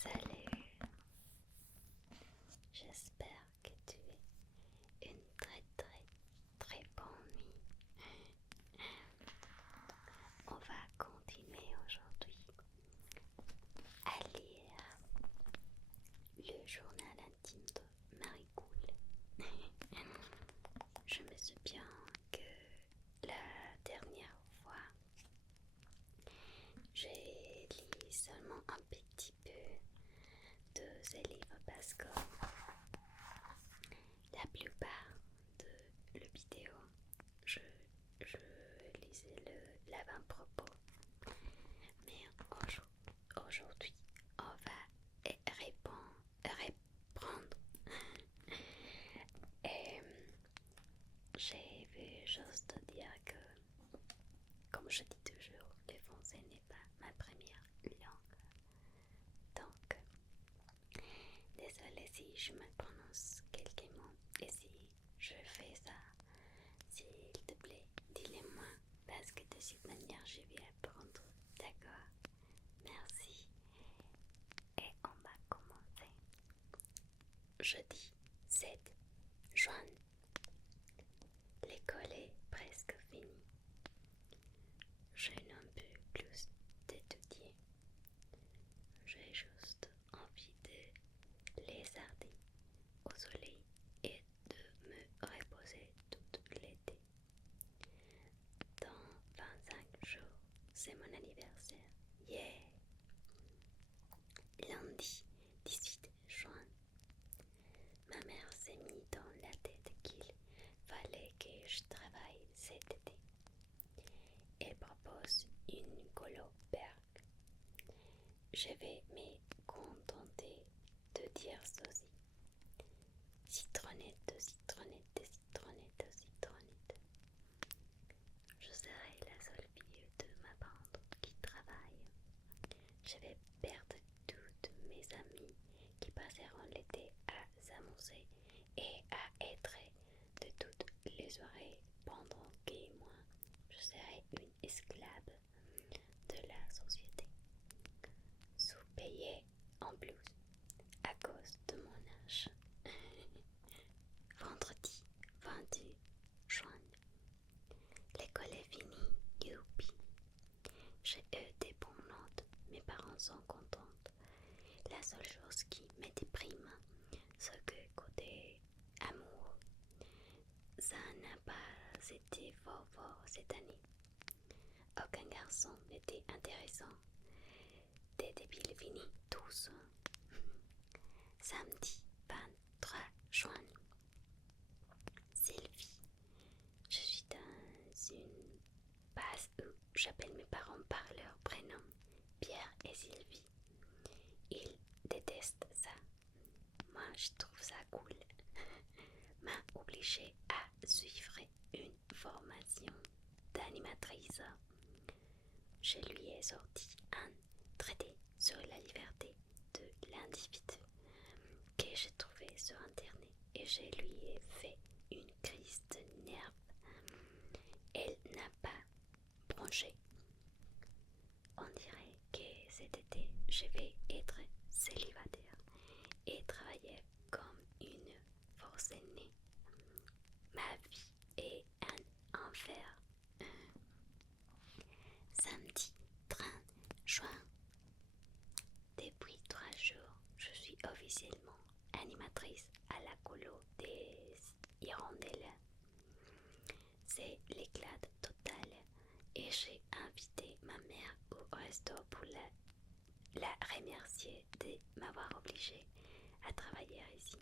Salut, j'espère que tu es une très bonne nuit. On va continuer aujourd'hui à lire le journal intime de Marie Cool. Je me souviens que la dernière fois, j'ai lu seulement un petit peu de ces livres parce que la plupart de la vidéo, je lisais l'avant-propos. Mais aujourd'hui, on va reprendre. Et j'ai vu juste dire que, comme je dis toujours, le français n'est pas ma première langue. Donc, désolée si je me prononce quelques mots et si je fais ça, s'il te plaît, dis-le-moi parce que de cette manière je vais apprendre, d'accord? Merci. Et on va commencer. Jeudi 7 juin. L'école est presque finie. Je n'en peux plus d'étudier. J'ai juste envie de lézarder au soleil et de me reposer tout l'été. Dans 25 jours, c'est mon anniversaire. Yeah! Lundi 18 juin. Ma mère s'est mis dans la tête qu'il fallait que je travaille cet été. Elle propose une colo berg. Je vais me contenter de dire ceci. Citronnette, citronnette, citronnette, citronnette. Je serai la seule fille de ma bande qui travaille. Je vais perdre toutes mes amies qui passeront l'été à s'amuser et à être de toutes les soirées pendant que moi, je serai une esclave de la société. Sous-payée en plus à cause de mon âge. Vendredi 22 juin. L'école est finie, youpi. J'ai eu des bonnes notes, mes parents sont contents. La seule chose qui me déprime, c'est que côté amour, ça n'a pas été fort cette année. Aucun garçon n'était intéressant. Des débiles finis tous. Samedi 23 juin. Sylvie. Je suis dans une base où j'appelle mes parents par leur prénom, Pierre et Sylvie. Ils détestent ça. Moi, je trouve ça cool. M'a obligée à suivre une formation d'animatrice. Je lui ai sorti un traité sur la liberté de l'individu que j'ai trouvé sur internet et je lui ai fait une crise de nerfs. Elle n'a pas bronché. On dirait que cet été je vais être célibataire et travailler comme une forcenée. Ma vie est un enfer. Samedi 30 juin. Depuis 3 jours, je suis officiellement animatrice à la colo des Hirondelles. C'est l'éclat total et j'ai invité ma mère au resto pour la remercier de m'avoir obligée à travailler ici.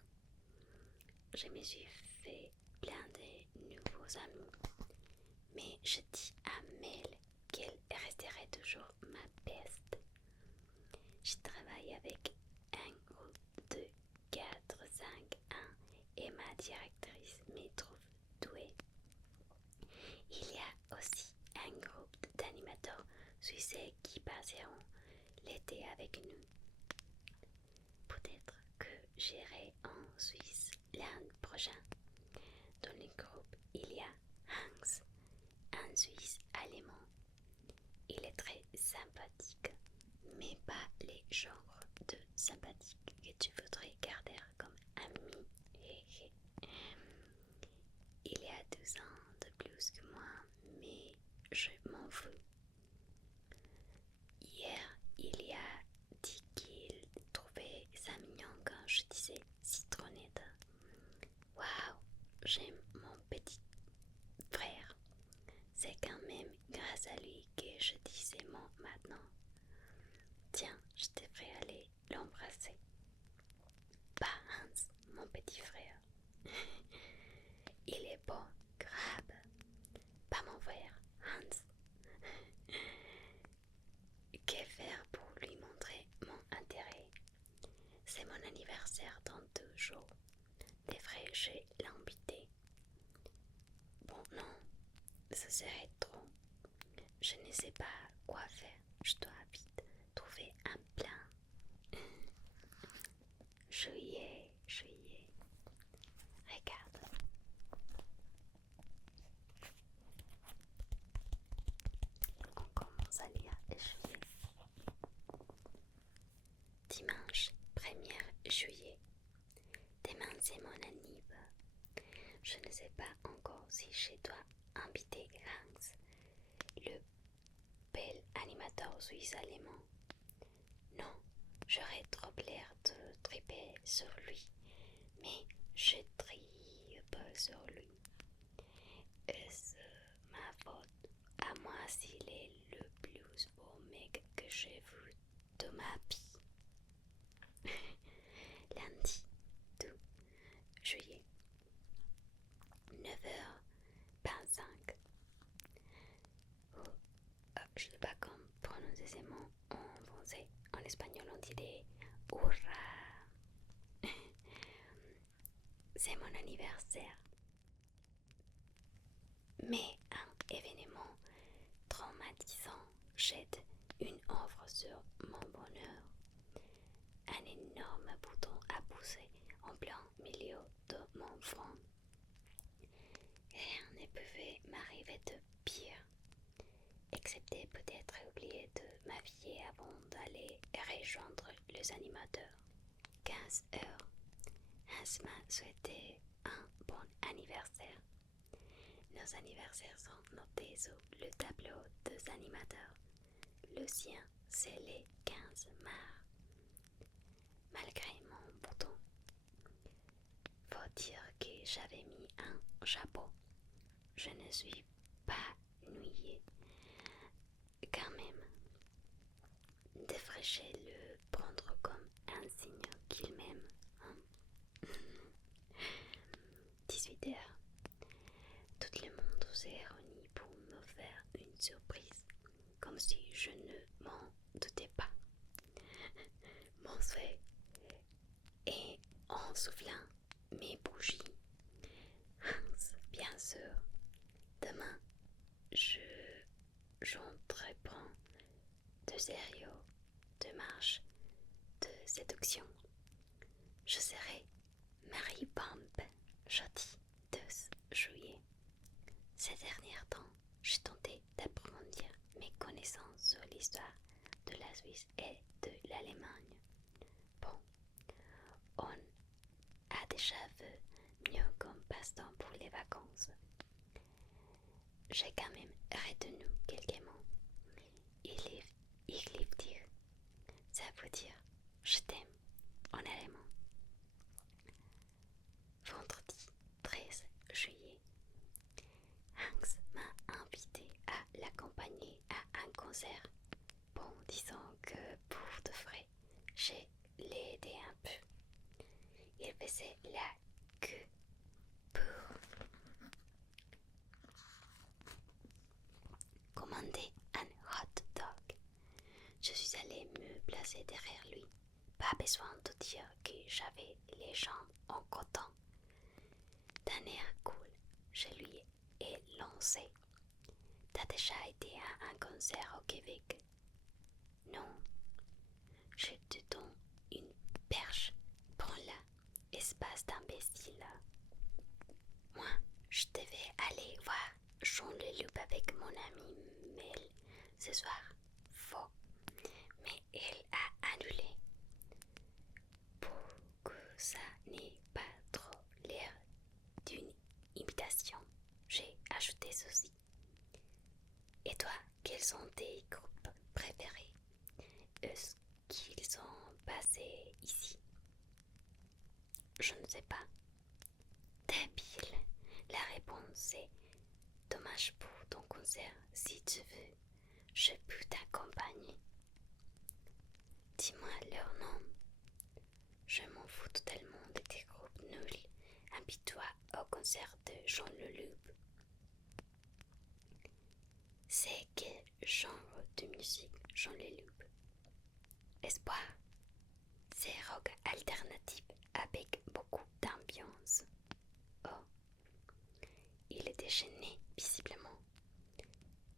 Je me suis fait plein de nouveaux amis, mais je dis à Mel qu'elle resterait toujours ma peste. Je travaille avec un groupe de 4-5-1 et ma directrice me trouve douée. Il y a aussi un groupe d'animateurs suisses qui passeront l'été avec nous. Peut-être que j'irai en Suisse l'an prochain. Dans le groupe, il y a Hans, un Suisse allemand. Il est très sympathique, mais pas les genres de sympathique que tu voudrais garder comme ami. Il y a 12 ans de plus que moi, mais je m'en fous. Hier, il y a dit qu'il trouvait ça mignon quand je disais citronnette. Waouh, j'aime mon petit frère. C'est quand même grâce à lui que je dis ces mots maintenant. Tiens, je devrais aller l'embrasser. Pas Hans, mon petit frère. Il est beau, grave. Pas mon frère, Hans. Que faire pour lui montrer mon intérêt? C'est mon anniversaire dans 2 jours. Devrais-je l'inviter? Bon, non, ce serait trop. Je ne sais pas quoi faire. Je dois vite trouver un plan. Juillet. Regarde. On commence à lire juillet. Dimanche 1er juillet. Demain c'est mon anniversaire. Je ne sais pas encore si je dois inviter Hans, le bel animateur suisse allemand. Non, j'aurais trop l'air de triper sur lui, mais je tripe sur lui. Est-ce ma faute à moi s'il est le plus beau mec que j'ai vu de ma vie? Lundi 2 juillet 9h25. Je ne sais pas comment prononcer ces mots en français. En espagnol on dirait hurra. C'est mon anniversaire. Mais un événement traumatisant jette une ombre sur mon bonheur. Un énorme bouton a poussé en plein milieu de mon front. Rien ne pouvait m'arriver de pire, excepté peut-être oublier de m'habiller avant d'aller rejoindre les animateurs. 15h. Hans m'a souhaité un bon anniversaire. Nos anniversaires sont notés sur le tableau des animateurs. Le sien, c'est le 15 mars. Malgré mon bouton, faut dire que j'avais mis un chapeau. Je ne suis pas ennuyée. Quand même, devrais-je le prendre comme un signe qu'il m'aime, hein? 18h. Tout le monde s'est réuni pour me faire une surprise, comme si je ne m'en doutais pas. Mon souhait et en soufflant mes bougies. Hans, bien sûr, demain, j'entreprends de sérieux démarches de séduction. Je serai Marie Pompe, jeudi 2 juillet. Ces derniers temps, j'ai tenté d'approfondir mes connaissances sur l'histoire de la Suisse et de l'Allemagne. Bon, on a déjà vu mieux comme passe-temps pour les vacances. J'ai quand même retenu quelques mots. Ich liebe dich. Ça veut dire je t'aime en allemand. Vendredi 13 juillet. Hans m'a invité à l'accompagner à un concert. Bon, disons que pour de vrai, j'ai l'aidé un peu. Il faisait la queue pour commander un hot dog. Je suis allée me placer derrière lui. Pas besoin de dire que j'avais les jambes en coton. D'un air cool, je lui ai lancé. T'as déjà été à un concert au Québec? Non. Je te donne une perche. Prends-la, espace d'imbécile. Moi, je devais aller voir Jean Leloup avec mon ami Mel ce soir. Faux. Mais elle a annulé. quels sont tes groupes préférés? Est-ce qu'ils ont passé ici? Je ne sais pas. Débile. La réponse est dommage pour ton concert. Si tu veux, je peux t'accompagner. Dis-moi leur nom. Je m'en fous totalement de tes groupes nuls. Invite-toi au concert de Jean Leloup. C'est quel genre de musique, Jean Leloup? Espoir. C'est rock alternatif avec beaucoup d'ambiance. Oh, il était gêné visiblement.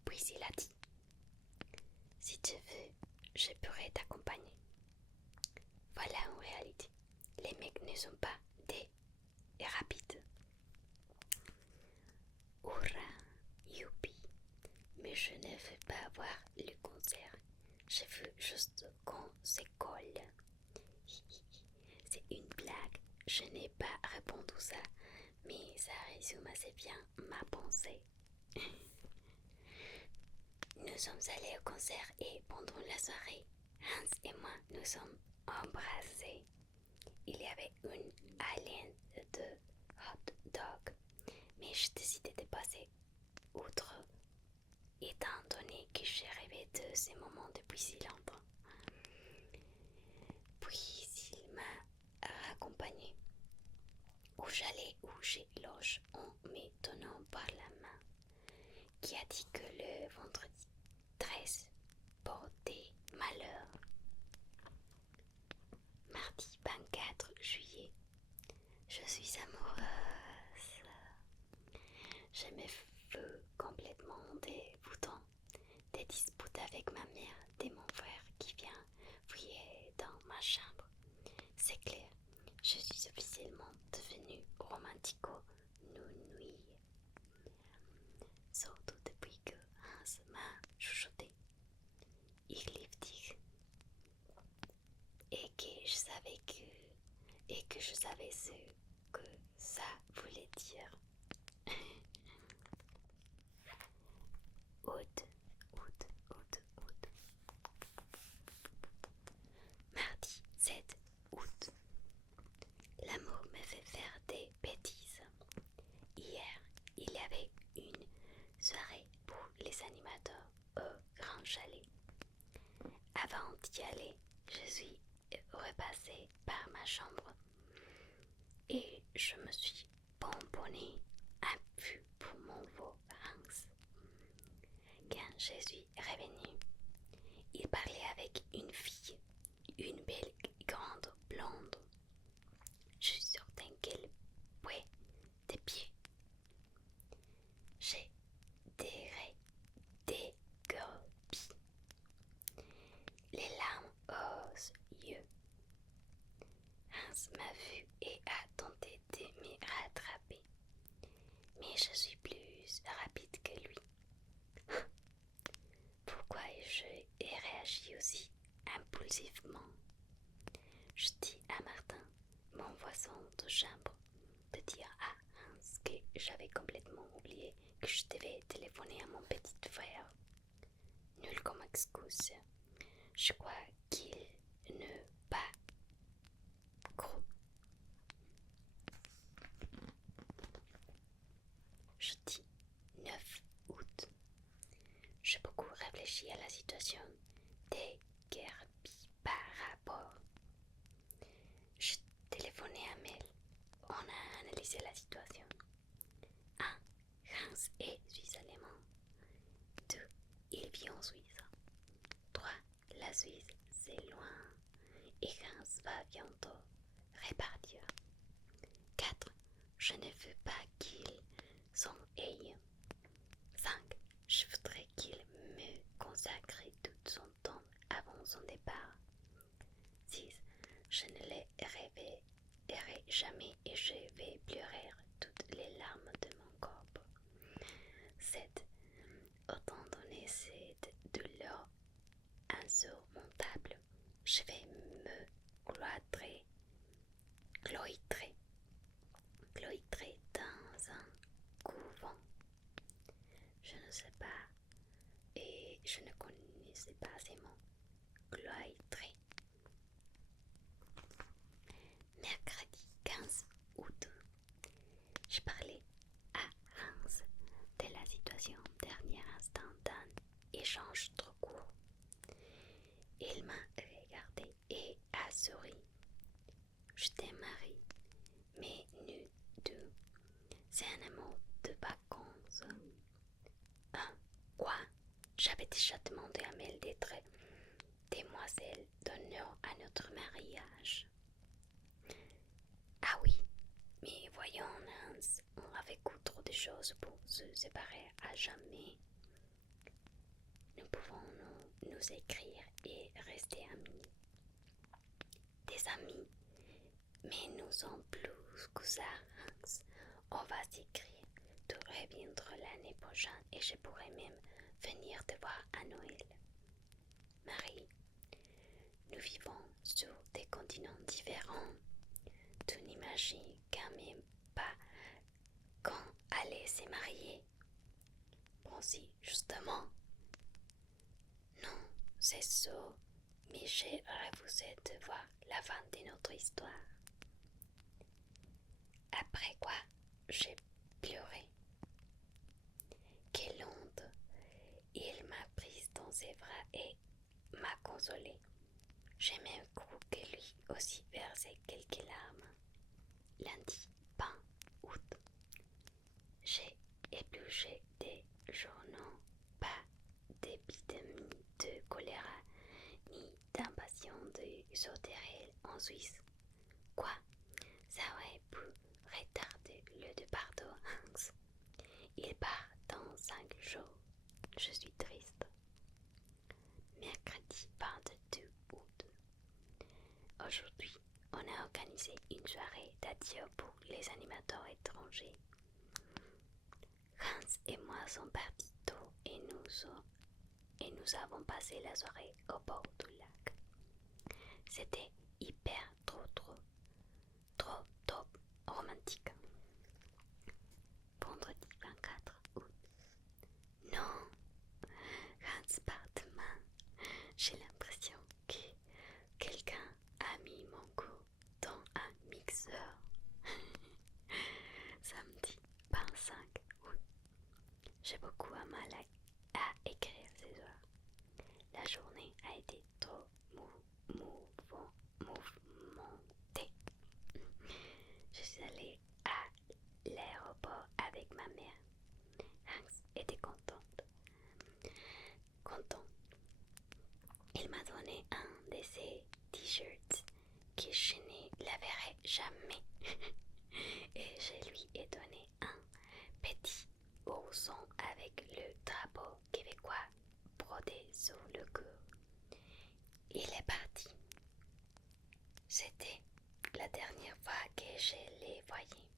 Puis il a dit: si tu veux, je pourrais t'accompagner. Voilà en réalité. Les mecs ne sont pas des rapides. Hurrah, youpi. Mais je ne veux pas voir le concert. Je veux juste qu'on se colle. C'est une blague. Je n'ai pas répondu ça, mais ça résume assez bien ma pensée. Nous sommes allés au concert et pendant la soirée, Hans et moi nous sommes embrassés. Il y avait une haleine de hot dog, mais je décidai de passer outre étant donné que j'ai rêvé de ces moments depuis si longtemps. Puis il m'a raccompagné où j'allais, où j'ai loge en me tenant par la main, qui a dit que le vendredi 13 portait malheur. Mardi 24 juillet, je suis amoureuse. Je me fous complètement des boutons, des disputes avec ma mère, de mon frère qui vient fouiller dans ma chambre. C'est clair, je suis officiellement devenue romantico-nounouille. Surtout depuis que Hans m'a chuchoté. Ich liebe dich. Et que je savais ce que ça voulait dire. Août. Mardi 7 août. L'amour me fait faire des bêtises. Hier, il y avait une soirée pour les animateurs au Grand Chalet. Avant d'y aller, je suis repassée par ma chambre et je me suis bonbonné un peu pour mon veau Hans. Quand je suis revenue, il parlait avec une fille, une belle grande blonde. Je suis certaine qu'elle bouait des pieds. J'ai dégorpi, les larmes aux yeux. Hans m'a vu et a tenté de me rattraper, mais je suis plus rapide que lui. Pourquoi ai-je réagi aussi impulsivement? Je dis à Martin, mon voisin de chambre, de dire à Hans que j'avais complètement oublié que je devais téléphoner à mon petit frère. Nul comme excuse. Je crois qu'il ne pas gros. Jeudi 9 août. J'ai beaucoup réfléchi à la situation des guerpis par rapport. J'ai téléphoné à Mel. On a analysé la situation. 1. Hans est suisse-allemand. 2. Il vit en Suisse. 3. La Suisse, c'est loin. Et Hans va bientôt repartir. 4. Je ne veux pas qu'il s'en aille. 5. Je voudrais qu'il me consacre tout son temps avant son départ. 6. Je ne les réveillerai jamais et je vais pleurer toutes les larmes de mon corps. 7. Autant donné cette douleur insurmontable, je vais me cloîtrer dans un couvent. Je ne sais pas et séparément cloîtrés. Mercredi 15 août, je parlais à Hans de la situation dernier instant d'un échange trop court. Il m'a regardé et a souri. Je t'ai marié, mais nous deux, c'est un amour de vacances. Hein, quoi? J'avais déjà demandé à Mel d'être demoiselle d'honneur à notre mariage. Ah oui, mais voyons, Hans, on a vécu trop de choses pour se séparer à jamais. Nous pouvons nous écrire et rester amis. Des amis, mais nous sommes plus que ça, Hans. On va s'écrire. Tu reviendras l'année prochaine et je pourrai même venir te voir à Noël. Marie, nous vivons sur des continents différents. Tu n'imagines quand même pas quand aller se marier. Bon si, justement. Non, c'est ça, mais j'ai refusé de voir la fin de notre histoire. Après quoi, j'ai pleuré. Quelle honte! Il m'a prise dans ses bras et m'a consolée. J'ai même cru que lui aussi versait quelques larmes. Lundi 20 août, j'ai épluché des journaux, pas d'épidémie de choléra ni d'impatience de sauterelle en Suisse. Quoi? Ça aurait pu retarder le départ de Hans. Il part dans 5 jours. Je suis triste. Mercredi 22 août. Aujourd'hui, on a organisé une soirée d'adieu pour les animateurs étrangers. Hans et moi sommes partis tôt et nous avons passé la soirée au bord du lac. C'était hyper trop top romantique. Vendredi 24 août. Non, Hans part demain. J'ai l'impression que quelqu'un a mis mon goût dans un mixeur. Samedi 25 août. J'ai beaucoup à mal à écrire ce soir. La journée a été trop mouvementée. Je suis allée à l'aéroport avec ma mère. Hans était content. Il m'a donné un de ses t-shirts que je ne laverai jamais. Et je lui ai donné un petit ourson avec le drapeau québécois brodé sur le cou. Il est parti. C'était la dernière fois que je l'ai voyé.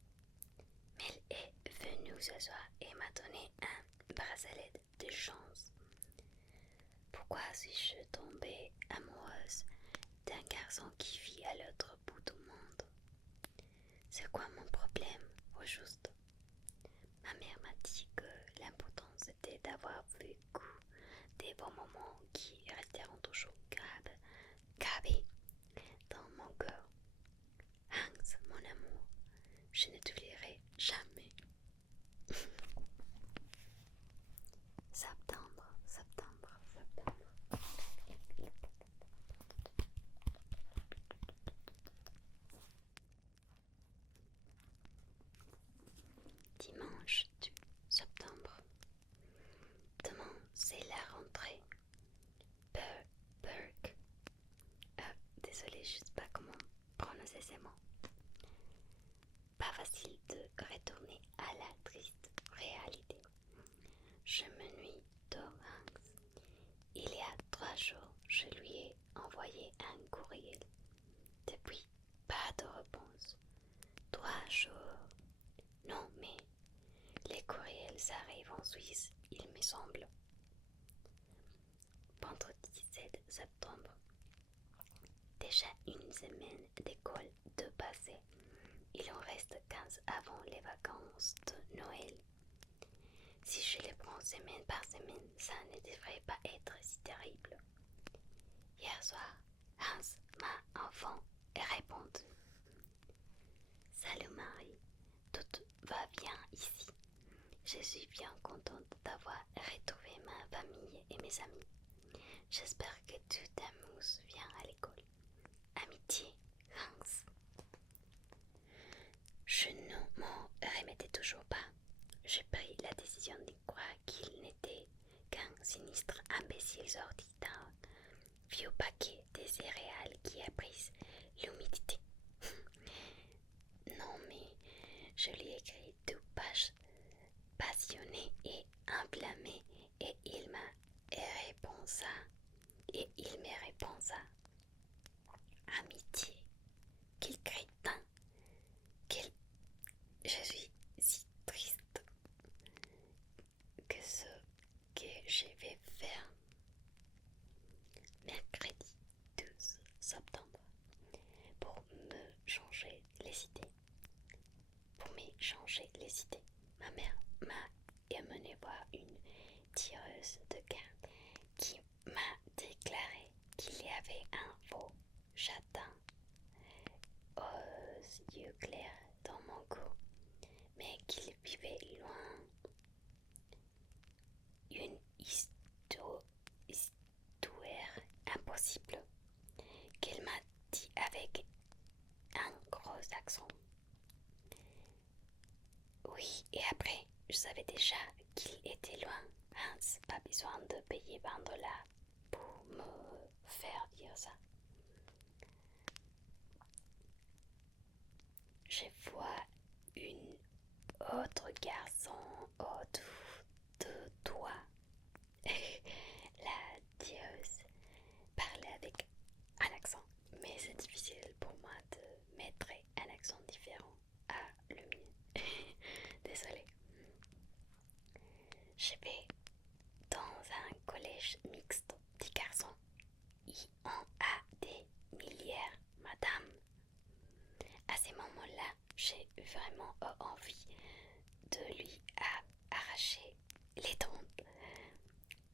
Mel est venue ce soir et m'a donné un bracelet de chance. Pourquoi suis-je tombée amoureuse d'un garçon qui vit à l'autre bout du monde? C'est quoi mon problème, au juste? Ma mère m'a dit que l'important c'était d'avoir vécu des bons moments qui resteront toujours gravés dans mon cœur. Hans, mon amour, je ne t'oublierai jamais. Septembre. Dimanche 2 septembre. Demain, c'est la rentrée. Burke. Désolée, je ne sais pas comment prononcer ces mots. Pas facile de retourner à la triste réalité. Je m'ennuie de Hans. Il y a 3 jours, je lui ai envoyé un courriel. Depuis, pas de réponse. 3 jours. Non, mais les courriels arrivent en Suisse, il me semble. Vendredi 7 septembre. Déjà une semaine d'école de passé. Il en reste 15 avant les vacances de Noël. Si je les prends semaine par semaine, ça ne devrait pas être si terrible. Hier soir, Hans m'a enfin répondu. Salut Marie, tout va bien ici. Je suis bien contente d'avoir retrouvé ma famille et mes amis. J'espère que tu t'amuses bien à l'école. Amitié, Hans. Je ne m'en remettais toujours pas. J'ai pris la décision de croire qu'il n'était qu'un sinistre imbécile sorti d'un vieux paquet de céréales qui a pris l'humidité. Non mais je lui ai écrit 2 pages passionnées et enflammées et il me répond ça. Amitié, quel crétin, quel... Je suis si triste que ce que je vais faire. Mercredi 12 septembre. Pour me changer les idées. Ma mère m'a emmené voir une tireuse de cartes qui m'a déclaré qu'il y avait un faux châtain aux yeux clairs dans mon cours, mais qu'il vivait loin. Une histoire impossible qu'elle m'a dit avec un gros accent. Oui, et après, je savais déjà qu'il était loin. Hans, pas besoin de payer 20 $ pour me faire dire ça. Je vois une autre garçon autour de toi. La dieuse parlait avec un accent, mais c'est difficile pour moi de mettre un accent différent à le mien. Désolée. Je vais dans un collège mixte des garçons. Il en a des milliers, madame. À ce moment-là, j'ai vraiment envie de lui arracher les dents.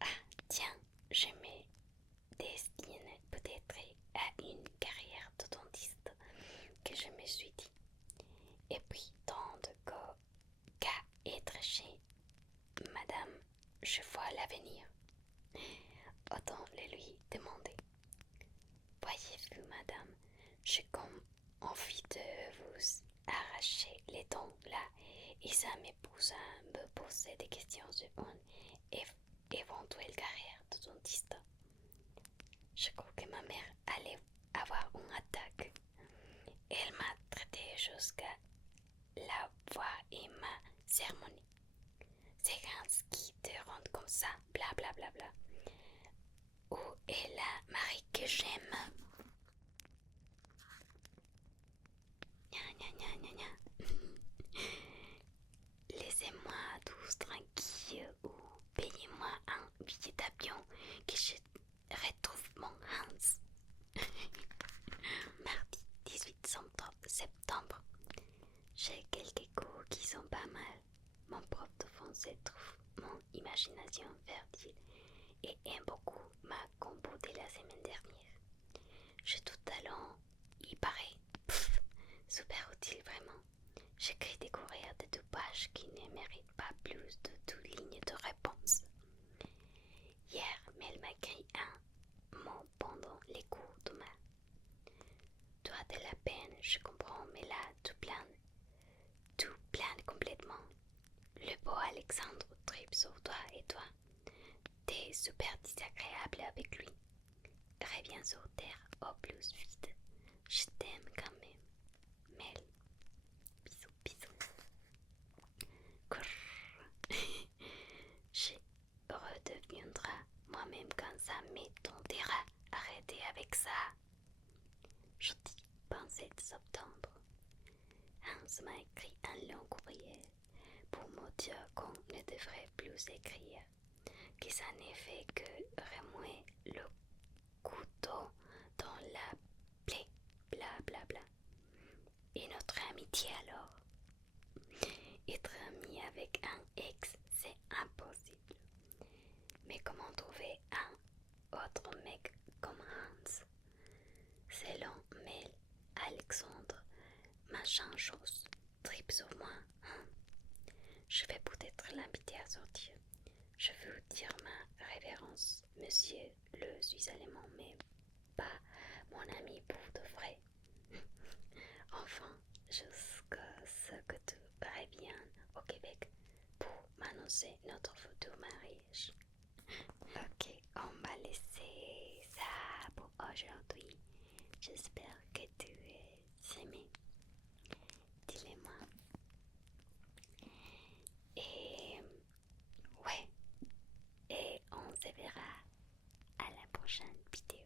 Ah, tiens, je me destine peut-être à une carrière de dentiste, que je me suis dit. Et puis, tant de qu'à être chez madame, je vois l'avenir. Autant le lui demander. Voyez-vous, madame, j'ai comme envie de vous arracher les dents là, et ça me pousse à me poser des questions sur une éventuelle carrière de dentiste. Je crois que ma mère allait avoir une attaque. Elle m'a traité jusqu'à la voix et m'a sermonné. C'est Hans qui te rend comme ça, bla bla bla bla. Où est la Marie que j'aime? Gna gna gna gna gna. Laissez-moi tous tranquille ou payez-moi un billet d'avion que je retrouve mon Hans. Mardi 18 septembre. J'ai quelques cours qui sont pas mal. Mon prof de français trouve mon imagination fertile et aime beaucoup ma compo de la semaine dernière. J'ai tout talent, il paraît. Super utile vraiment. J'écris des courriers de 2 pages qui ne méritent pas plus de 2 lignes de réponse. Hier, Mel m'a écrit un mot pendant les cours de maths. Tu as de la peine, je comprends, mais là, tu planes complètement. Le beau Alexandre tripe sur toi et toi. T'es super désagréable avec lui. Reviens sur terre au plus vite. Je t'aime quand même. Mel. Bisous, bisous. Je redeviendrai moi-même quand ça m'étendra. Arrêtez avec ça. Jeudi 27 septembre. Hans m'a écrit un long courrier pour me dire qu'on ne devrait plus écrire, que ça n'est fait que remuer le couteau dans la plaie, bla bla bla. Et notre amitié alors? Être ami avec un ex, c'est impossible. Mais comment trouver un autre mec comme Hans. Selon Mel Alexandre, machin chose, trip sur moi. Je vais peut-être l'inviter à sortir. Je veux dire ma révérence, monsieur le Suisse allemand, mais pas mon ami pour de vrai. Enfin, jusqu'à ce que tu reviennes au Québec pour m'annoncer notre futur mariage. Ok, on va laisser ça pour aujourd'hui. J'espère que tu es aimé. Dis-le-moi. Et ouais, et on se verra à la prochaine vidéo.